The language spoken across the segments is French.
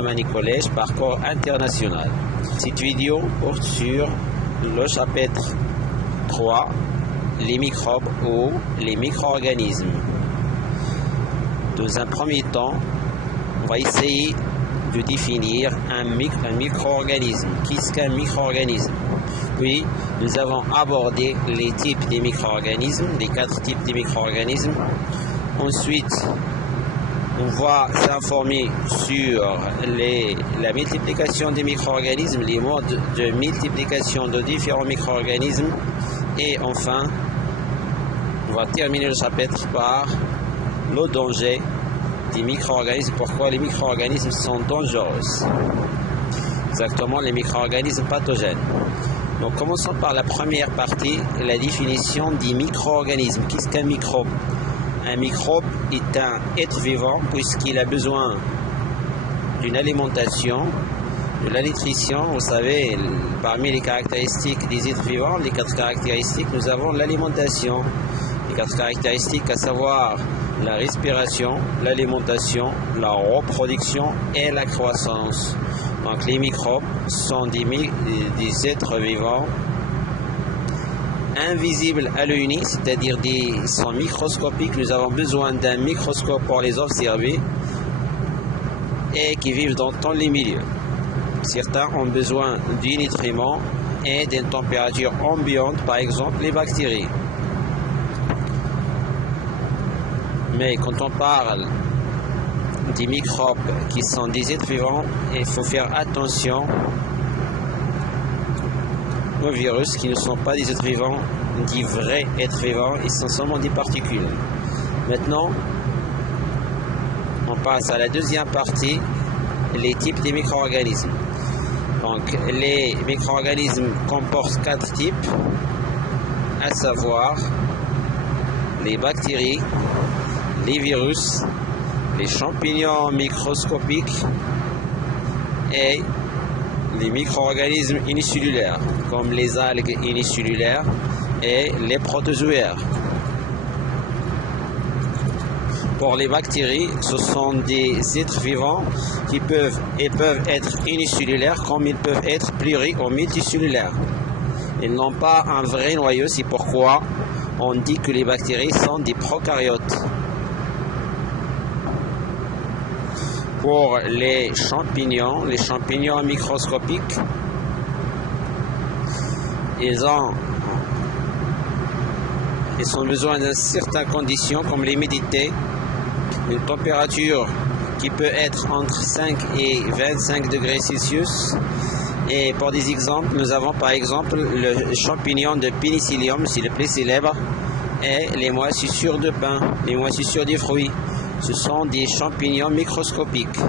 Mani Collège Parcours International. Cette vidéo porte sur le chapitre 3, les microbes ou les micro-organismes. Dans un premier temps, on va essayer de définir un micro-organisme. Qu'est-ce qu'un micro-organisme? Puis, nous avons abordé les types des micro-organismes, les 4 types des micro-organismes. Ensuite, on va s'informer sur la multiplication des micro-organismes, les modes de multiplication de différents micro-organismes. Et enfin, on va terminer le chapitre par le danger des micro-organismes. Pourquoi les micro-organismes sont dangereux? Exactement, les micro-organismes pathogènes. Donc, commençons par la première partie, la définition des micro-organismes. Qu'est-ce qu'un microbe? Un microbe est un être vivant puisqu'il a besoin d'une alimentation, de la nutrition. Vous savez, parmi les caractéristiques des êtres vivants, les 4 caractéristiques, nous avons l'alimentation. Les 4 caractéristiques, à savoir la respiration, l'alimentation, la reproduction et la croissance. Donc les microbes sont des êtres vivants invisibles à l'œil nu, c'est-à-dire sont microscopiques. Nous avons besoin d'un microscope pour les observer et qui vivent dans tous les milieux. Certains ont besoin du nutriments et d'une température ambiante, par exemple les bactéries. Mais quand on parle des microbes qui sont des êtres vivants, il faut faire attention aux virus qui ne sont pas des êtres vivants, des vrais êtres vivants, ils sont seulement des particules. Maintenant, on passe à la deuxième partie, les types des micro-organismes. Donc, les micro-organismes comportent 4 types, à savoir les bactéries, les virus, les champignons microscopiques et les micro-organismes unicellulaires, comme les algues unicellulaires et les protozoaires. Pour les bactéries, ce sont des êtres vivants qui peuvent être unicellulaires comme ils peuvent être pluri- ou multicellulaires. Ils n'ont pas un vrai noyau, c'est pourquoi on dit que les bactéries sont des prokaryotes. Pour les champignons microscopiques, ils ont besoin de certaines conditions comme l'humidité, une température qui peut être entre 5 et 25 degrés Celsius. Et pour des exemples, nous avons par exemple le champignon de Penicillium, c'est le plus célèbre, et les moisissures de pain, les moisissures des fruits. Ce sont des champignons microscopiques.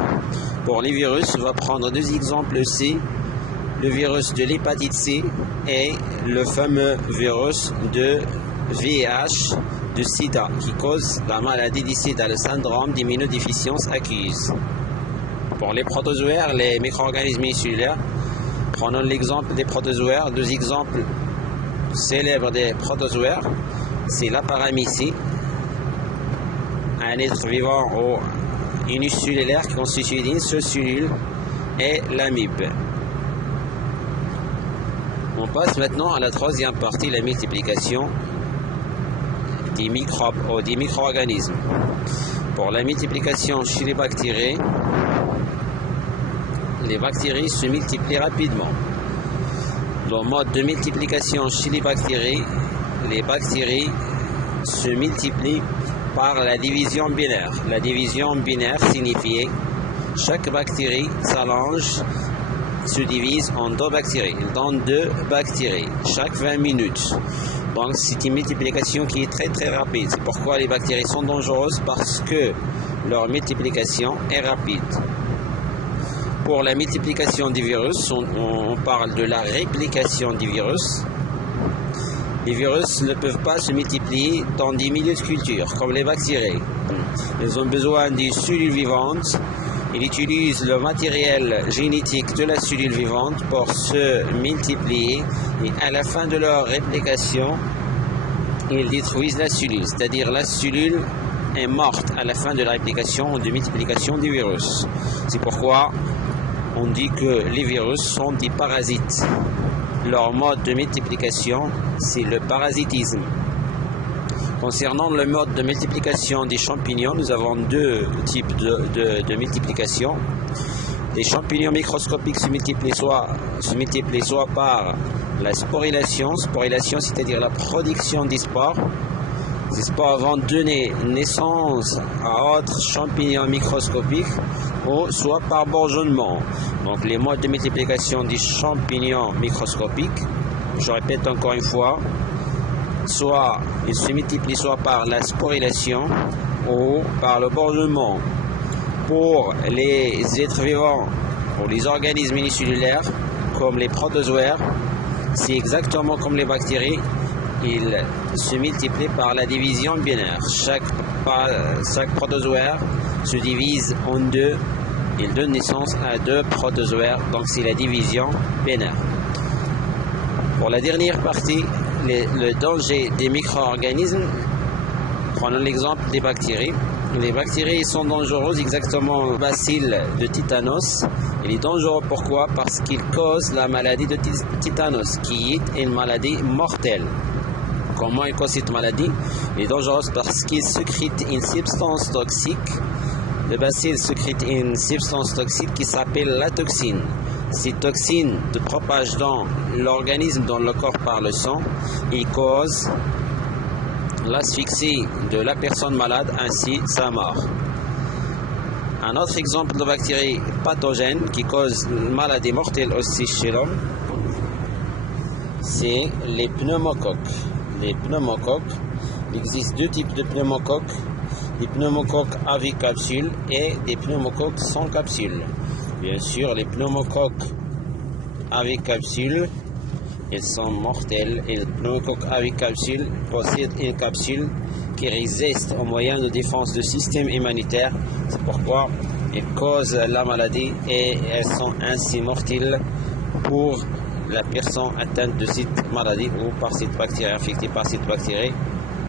Pour les virus, on va prendre 2 exemples aussi. Le virus de l'hépatite C et le fameux virus de VIH, de SIDA, qui cause la maladie du SIDA, le syndrome d'immunodéficience acquise. Pour les protozoaires, les micro-organismes unicellulaires, prenons l'exemple des protozoaires. 2 exemples célèbres des protozoaires, c'est la paramécie, un être vivant ou unicellulaire qui constitue d'une seule cellule, et l'amibe. On passe maintenant à la troisième partie, la multiplication des microbes ou des micro-organismes. Pour la multiplication chez les bactéries se multiplient rapidement. Le mode de multiplication chez les bactéries se multiplient par la division binaire. La division binaire signifie chaque bactérie s'allonge, se divise en 2 bactéries, dans 2 bactéries chaque 20 minutes. Donc c'est une multiplication qui est très très rapide. C'est pourquoi les bactéries sont dangereuses, parce que leur multiplication est rapide. Pour la multiplication des virus, on parle de la réplication des virus. Les virus ne peuvent pas se multiplier dans des milieux de culture, comme les bactéries. Ils ont besoin des cellules vivantes. Ils utilisent le matériel génétique de la cellule vivante pour se multiplier. Et à la fin de leur réplication, ils détruisent la cellule. C'est-à-dire la cellule est morte à la fin de la réplication ou de multiplication du virus. C'est pourquoi on dit que les virus sont des parasites. Leur mode de multiplication, c'est le parasitisme. Concernant le mode de multiplication des champignons, nous avons deux types de multiplication. Les champignons microscopiques se multiplient soit par la sporulation, c'est-à-dire la production des spores. Ces spores vont donner naissance à autres champignons microscopiques, ou soit par bourgeonnement. Donc les modes de multiplication des champignons microscopiques, je répète encore une fois, soit ils se multiplient soit par la sporulation ou par le bourgeonnement. Pour les êtres vivants, pour les organismes unicellulaires, comme les protozoaires, c'est exactement comme les bactéries, ils se multiplient par la division binaire. Chaque protozoaire se divise en deux, il donne naissance à deux protozoaires, donc c'est la division binaire. Pour la dernière partie, le danger des micro-organismes, prenons l'exemple des bactéries. Les bactéries sont dangereuses, exactement le bacille de tétanos. Il est dangereux pourquoi? Parce qu'il cause la maladie de tétanos, qui est une maladie mortelle. Comment il cause cette maladie? Il est dangereux parce qu'il sécrète une substance toxique. Le bacille sécrète une substance toxique qui s'appelle la toxine. Cette toxine se propage dans l'organisme, dans le corps par le sang, et cause l'asphyxie de la personne malade, ainsi sa mort. Un autre exemple de bactérie pathogène qui cause une maladie mortelle aussi chez l'homme, c'est les pneumocoques. Les pneumocoques, il existe deux types de pneumocoques, des pneumocoques avec capsule et des pneumocoques sans capsule. Bien sûr, les pneumocoques avec capsule, ils sont mortels, et les pneumocoques avec capsule possèdent une capsule qui résiste aux moyens de défense du système immunitaire. C'est pourquoi ils causent la maladie et elles sont ainsi mortelles pour la personne atteinte de cette maladie ou par cette bactérie, infectée par cette bactérie.